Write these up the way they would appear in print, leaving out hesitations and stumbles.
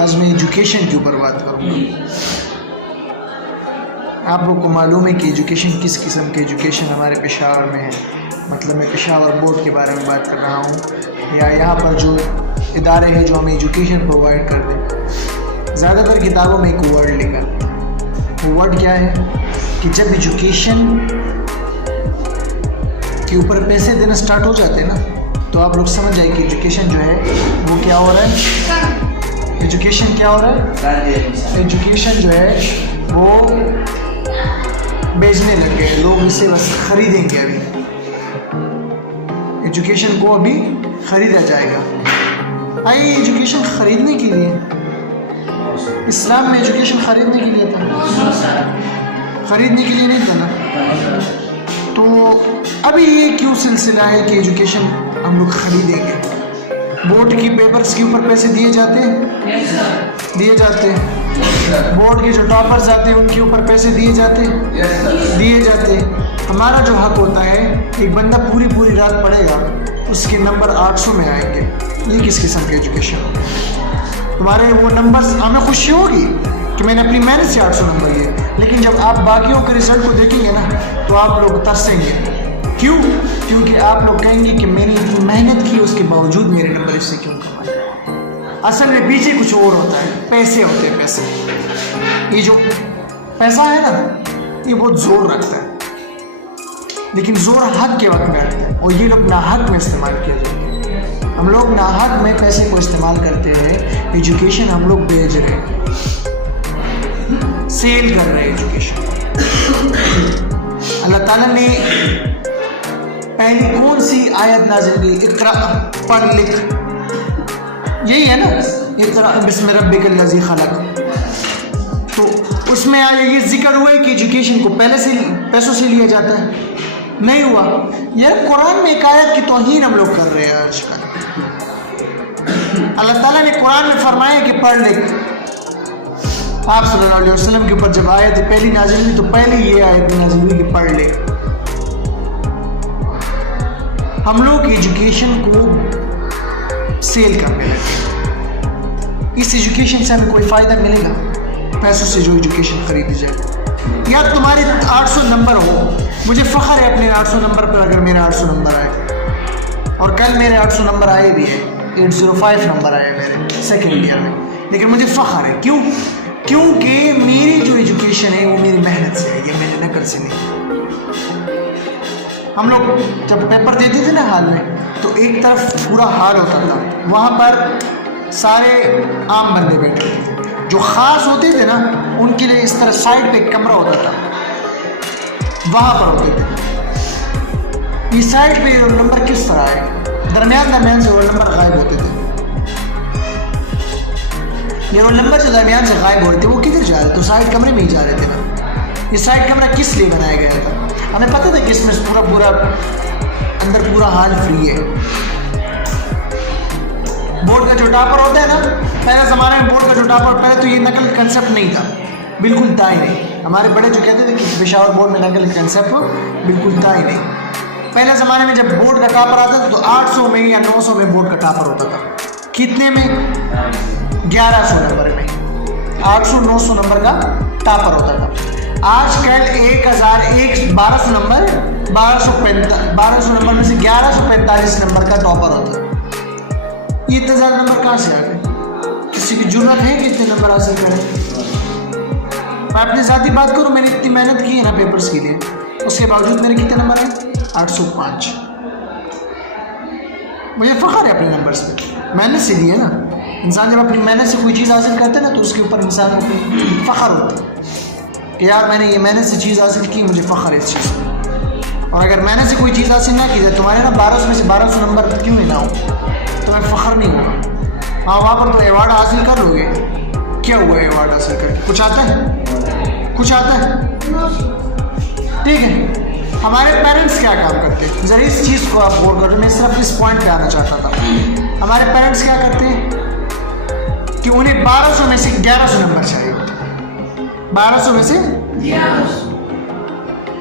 आज मैं एजुकेशन के ऊपर बात करूँगा। आप लोग को मालूम है कि एजुकेशन किस किस्म की एजुकेशन हमारे पेशावर में है। मतलब मैं पेशावर बोर्ड के बारे में बात कर रहा हूँ, या यहाँ पर जो इदारे हैं जो हमें एजुकेशन प्रोवाइड कर दें। ज़्यादातर किताबों में एक वर्ड लिखा, वो वर्ड क्या है कि जब एजुकेशन के ऊपर पैसे देना स्टार्ट हो जाते हैं ना, तो आप लोग समझ जाए कि एजुकेशन जो है वो क्या हो रहा है। एजुकेशन क्या हो रहा है? एजुकेशन जो है वो बेचने लग गए लोग, इसे बस खरीदेंगे। अभी एजुकेशन को अभी खरीदा जाएगा। आइए, एजुकेशन खरीदने के लिए, इस्लाम में एजुकेशन खरीदने के लिए था, खरीदने के लिए नहीं था ना। तो अभी ये क्यों सिलसिला है कि एजुकेशन हम लोग खरीदेंगे? बोर्ड की पेपर्स के ऊपर पैसे दिए जाते हैं, दिए जाते हैं। बोर्ड के जो टॉपर्स आते हैं उनके ऊपर पैसे दिए जाते हैं, दिए जाते हैं। हमारा जो हक होता है, एक बंदा पूरी पूरी रात पढ़ेगा, उसके नंबर 800 में आएंगे। ये किस किस्म की एजुकेशन? तुम्हारे वो नंबर्स, हमें खुशी होगी कि मैंने अपनी मेहनत से 800 नंबर लिए, लेकिन जब आप बाकियों के रिजल्ट को देखेंगे ना, तो आप लोग तरसेंगे। क्यों? क्योंकि आप लोग कहेंगे कि मैंने इतनी मेहनत की, उसके बावजूद मेरे नंबर इससे क्यों कम आए। असल में पीछे कुछ और होता है, पैसे होते हैं, पैसे। ये जो पैसा है ना, ये बहुत जोर रखता है, लेकिन जोर हक के वक्त में रखता है, और ये लोग नाहक में इस्तेमाल किया जाता है। हम लोग नाहक में पैसे को इस्तेमाल करते हैं। एजुकेशन हम लोग बेच रहे हैं, सेल कर रहे हैं एजुकेशन। अल्लाह ताला ने पहली कौन सी आयत नाज़िल की? इक़रा, पढ़ लिख, यही है ना, इक़रा बिस्मि रब्बिकल लज़ी खलक़। तो उसमें ये जिक्र हुआ है कि एजुकेशन को पहले से पैसों से लिया जाता है? नहीं हुआ। यह कुरान में एक आयत की तौहीन हम लोग कर रहे हैं आजकल। अल्लाह ताला ने कुरान में फरमाया कि पढ़ लिख। आप सल्लल्लाहु अलैहि वसल्लम के ऊपर जब आयत पहली नाज़िल हुई, तो पहले ये आयत नाज़िल हुई कि पढ़ लिख। हम लोग एजुकेशन को सेल करने लगे। इस एजुकेशन से हमें कोई फ़ायदा मिलेगा? पैसों से जो एजुकेशन खरीदी जाए। या तुम्हारे 800 नंबर हो, मुझे फ़ख्र है अपने 800 नंबर पर, अगर मेरे 800 नंबर आए, और कल मेरे 800 नंबर आए भी है, 805 नंबर आए मेरे सेकेंड ईयर में, लेकिन मुझे फ़ख्र है। क्यों? क्योंकि मेरी जो एजुकेशन है वो मेरी मेहनत से है, ये मैंने नकल से नहीं। हम लोग जब पेपर देते थे ना हाल में, तो एक तरफ पूरा हाल होता था, वहाँ पर सारे आम बंदे बैठे थे। जो ख़ास होते थे ना, उनके लिए इस तरह साइड पे एक कमरा होता था, वहाँ पर होते थे। इस साइड पे रोल नंबर किस तरह है, दरमियान से रोल नंबर गायब होते थे। ये रोल नंबर जो दरमियान से गायब हो रहे थे, वो किधर जा रहे थे? तो साइड कमरे में ही जा रहे थे ना। ये साइड कमरा किस लिए बनाया गया था? हमें पता था कि इसमें पूरा अंदर पूरा हाल फ्री है। बोर्ड का जो टॉपर होता है ना, पहले ज़माने में बोर्ड का जो टॉपर, पहले तो ये नकल कंसेप्ट नहीं था, बिल्कुल था ही नहीं। हमारे बड़े जो कहते थे कि पेशावर बोर्ड में नकल कंसेप्ट बिल्कुल था ही नहीं। पहले ज़माने में जब बोर्ड का टॉपर आता था, तो 800 में या 900 में बोर्ड का टॉपर होता था। कितने में? 1100 नंबर में 800-900 नंबर का टॉपर होता था। आजकल 1200 नंबर, 1200 नंबर में से 1145 नंबर का टॉपर होता है। ये इतने ज़्यादा नंबर कहाँ से आ गए? किसी की जरूरत है कि इतने नंबर हासिल करें? मैं अपनी ज़ाती बात करूँ, मैंने इतनी मेहनत की है ना पेपर्स के लिए, उसके बावजूद मेरे कितने नंबर हैं? 805। मुझे फ़ख्र है अपने नंबर्स पे, मेहनत से लिए ना। इंसान जब अपनी मेहनत से कोई चीज़ हासिल करता है ना, तो उसके ऊपर इंसान को फ़ख्र होता है कि यार मैंने ये मेहनत से चीज़ हासिल की, मुझे फ़ख्र है इस चीज़ पर। और अगर मेहनत से कोई चीज़ हासिल ना की जाए, तुम्हारे ना 1200 में से 1200 नंबर क्यों नहीं ना हो, तुम्हें फ़ख्र नहीं होगा। हाँ, वहाँ पर तो अवार्ड हासिल कर लोगे। क्या हुआ अवार्ड हासिल करके? कुछ आता है? कुछ आता है? ठीक है। हमारे पेरेंट्स क्या काम करते हैं? ज़रा इस चीज़ को आप गौर करो। मैं सिर्फ इस पॉइंट पे आना चाहता था। हमारे पेरेंट्स क्या करते हैं कि उन्हें 1200 में से 1100 नंबर चाहिए। 1200 में से 1100।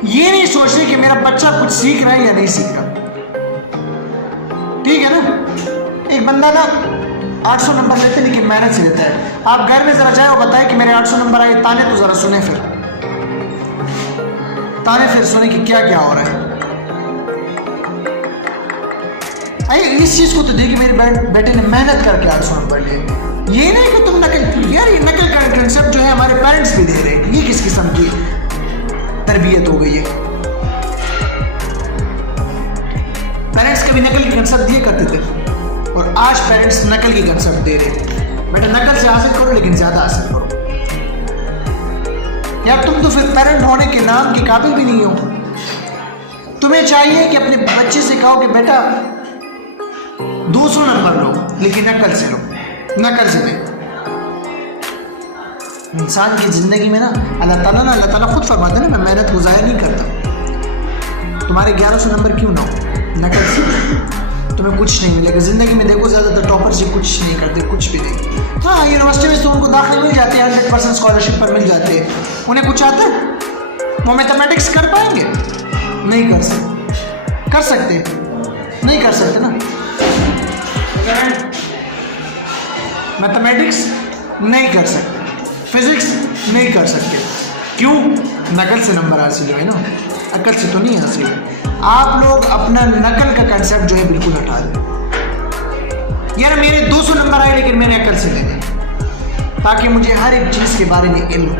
ये नहीं सोचते कि मेरा बच्चा कुछ सीख रहा है या नहीं सीख रहा। ठीक है ना? एक बंदा ना 800 नंबर लेते लेकिन मेहनत से लेता है। आप घर में ज़रा जाए और बताएं कि मेरे 800 नंबर आए, ताने तो ज़रा सुने, फिर ताने फिर सुने कि क्या क्या हो रहा है। आइए इस चीज़ को तो देखिए, मेरे बेटे ने मेहनत करके 800 नंबर लिए। ये नहीं कि तुम नकल, यार ये नकल का कंसेप्ट जो है हमारे पेरेंट्स भी दे रहे हैं, ये किस किस्म की तरबियत हो गई है। पेरेंट्स कभी नकल की कंसेप्ट दिए करते थे और आज पेरेंट्स नकल की कंसेप्ट दे रहे हैं। बेटा नकल से हासिल करो लेकिन ज़्यादा हासिल करो। यार तुम तो फिर पेरेंट होने के नाम के काबिल भी नहीं हो। तुम्हें चाहिए कि अपने बच्चे से कहो कि बेटा 200 नंबर लो लेकिन नकल से लो, नकल से नहीं। इंसान की ज़िंदगी में ना अल्लाह ताला खुद फरमाता है ना, मैं मेहनत को ज़ाया नहीं करता। तुम्हारे 1100 नंबर क्यों ना हो, नकल से तुम्हें कुछ नहीं मिलेगा ज़िंदगी में। देखो ज़्यादातर टॉपर से कुछ नहीं करते, कुछ भी नहीं। हाँ यूनिवर्सिटी में तो उनको दाखिले मिल जाते हैं, 100% स्कॉलरशिप पर मिल जाते हैं। उन्हें कुछ आता है, वो मैथमेटिक्स कर पाएंगे? नहीं कर सकते। कर सकते नहीं कर सकते ना। मैथमेटिक्स नहीं कर सकते, फिजिक्स नहीं कर सकते। क्यों? नकल से नंबर हासिल हुए ना, अकल से तो नहीं हासिल हुए। आप लोग अपना नकल का कंसेप्ट जो है बिल्कुल हटा दें। यार मेरे 200 नंबर आए लेकिन मैंने अकल से लेने, ताकि मुझे हर एक चीज़ के बारे में इल्म,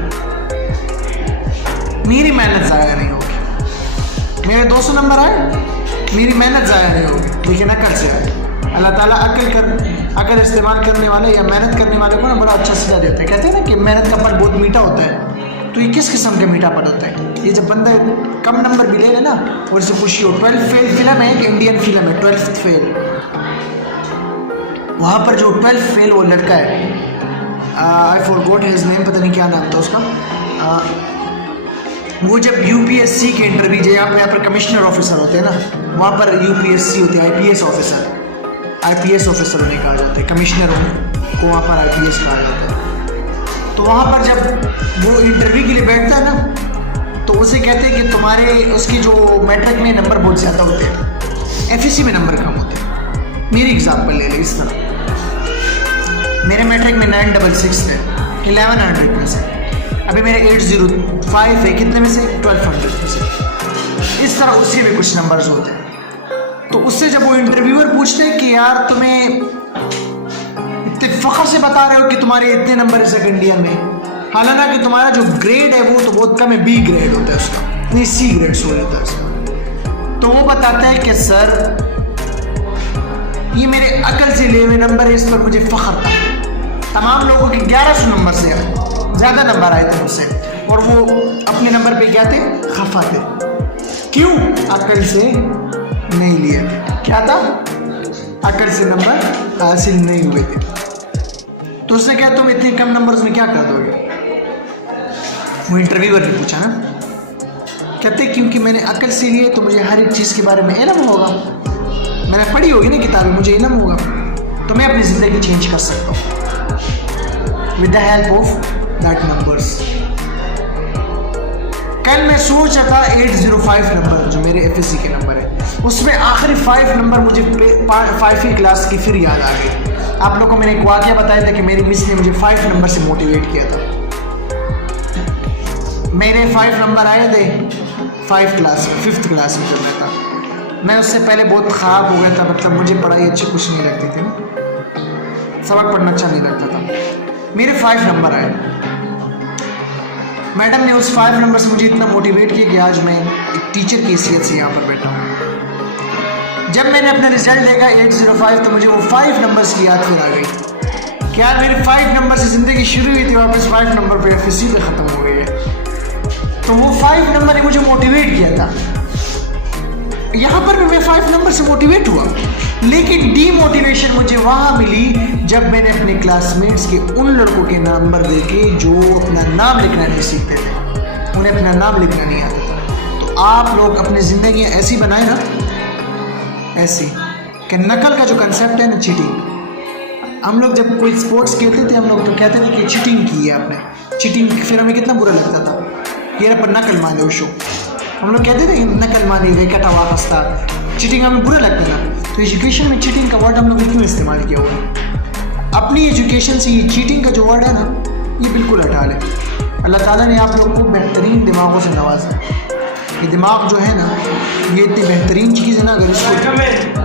मेरी मेहनत ज़ाया नहीं होगी। मेरे 200 नंबर आए, मेरी मेहनत ज़ाया नहीं होगी लेकिन अकल से आए। अल्लाह ताला अकल इस्तेमाल करने वाले या मेहनत करने वाले को ना बड़ा अच्छा सजा देता है। कहते हैं ना कि मेहनत का फल बहुत मीठा होता है। तो ये किस किस्म का मीठा फल होता है? ये जब बंदा कम नंबर भी ले लेना और इसे खुशी हो। 12 फेल फिल्म है, एक इंडियन फिल्म है 12th फेल। वहाँ पर जो 12th फेल वो लड़का है, आई फॉरगॉट हिज नेम, पता नहीं क्या नाम था उसका। वो जब यूपीएससी के इंटरव्यू, यहाँ पर कमिश्नर ऑफिसर होते हैं ना, वहाँ पर यूपीएससी होते हैं आईपीएस ऑफिसर उन्हें कहा जाता है, कमिश्नर को वहाँ पर आईपीएस कहा जाता है। तो वहाँ पर जब वो इंटरव्यू के लिए बैठता है ना, तो उसे कहते हैं कि तुम्हारे उसके जो मैट्रिक में नंबर बहुत ज़्यादा होते हैं, एफईसी में नंबर कम होते हैं। मेरी एग्जाम्पल ले लें इस तरह, मेरे मैट्रिक में 966 है 1100 में से, अभी मेरे 805 है कितने में से, 1200 में से। इस तरह उसके भी कुछ नंबर्स होते हैं। तो उससे जब वो इंटरव्यूअर पूछते हैं कि यार तुम्हें इतने फ़ख्र से बता रहे हो कि तुम्हारे इतने नंबर है सेकंड ईयर में, हालांकि तुम्हारा जो ग्रेड है वो तो बहुत कम है, बी ग्रेड होता है उसका, नहीं सी ग्रेड सो होता है उसका। तो वो बताता है कि सर ये मेरे अकल से लिए हुए नंबर है, इस पर मुझे फ़ख्र था। तमाम लोगों के 1100 नंबर से ज़्यादा नंबर आए थे मुझसे, और वो अपने नंबर पे क्या थे, खफा थे। क्यों? अकल से नहीं लिए। क्या था? अकल से नंबर हासिल नहीं हुए थे। तो उसने कहा तुम इतने कम नंबर्स में क्या कर दोगे? वो इंटरव्यूअर ने पूछा ना, कहते क्योंकि मैंने अकल से लिए तो मुझे हर एक चीज़ के बारे में इल्म होगा, मैंने पढ़ी होगी ना किताबें, मुझे इल्म होगा, तो मैं अपनी ज़िंदगी चेंज कर सकता हूँ with the help of that numbers. कल मैं सोच रहा था 805 नंबर जो मेरे एफएससी के नंबर है, उसमें आखिरी 5 नंबर मुझे 5वीं क्लास की फिर याद आ गई। आप लोगों को मैंने एक वाक़या बताया था कि मेरी मिस ने मुझे 5 नंबर से मोटिवेट किया था। मेरे 5 नंबर आए थे 5th क्लास में जब मैं था। मैं उससे पहले बहुत ख़राब हो गया था, मतलब मुझे पढ़ाई अच्छी कुछ नहीं लगती थी ना, सबक पढ़ना अच्छा नहीं लगता था। मेरे 5 नंबर आए, मैडम ने उस 5 नंबर से मुझे इतना मोटिवेट किया कि आज मैं एक टीचर की हैसियत से यहाँ पर बैठा हूँ। जब मैंने अपना रिजल्ट देखा 805, तो मुझे वो 5 नंबर्स की याद फिर आ गई कि यार मेरे 5 नंबर से ज़िंदगी शुरू हुई थी, वापस 5 नंबर पे एफएससी पे ख़त्म हो गई है। तो वो 5 नंबर ने मुझे मोटिवेट किया था। यहाँ पर भी मैं 5 नंबर से मोटिवेट हुआ, लेकिन डीमोटिवेशन मुझे वहाँ मिली जब मैंने अपने क्लासमेट्स के उन लड़कों के नंबर देखे जो अपना नाम लिखना नहीं सीखते थे, उन्हें अपना नाम लिखना नहीं आता था। तो आप लोग अपनी ज़िंदगी ऐसी बनाए ना, ऐसी कि नकल का जो कंसेप्ट है ना, चीटिंग। हम लोग जब कोई स्पोर्ट्स खेलते थे, हम लोग तो कहते थे कि चीटिंग की है आपने, चीटिंग, फिर हमें कितना बुरा लगता था, ये पर नकल माने उशो, हम लोग कहते थे कि नकल मानी गई कटा वापस था, चीटिंग हमें बुरा लगता था। तो एजुकेशन में चीटिंग का वर्ड हम लोग ने क्यों इस्तेमाल किया हुआ? अपनी एजुकेशन से ये चीटिंग का जो वर्ड है ना, ये बिल्कुल हटा लें। अल्लाह ताला ने आप लोग को बेहतरीन दिमागों से नवाजा। ये दिमाग जो है ना, ये इतनी बेहतरीन चीज़ है ना, अगर इसको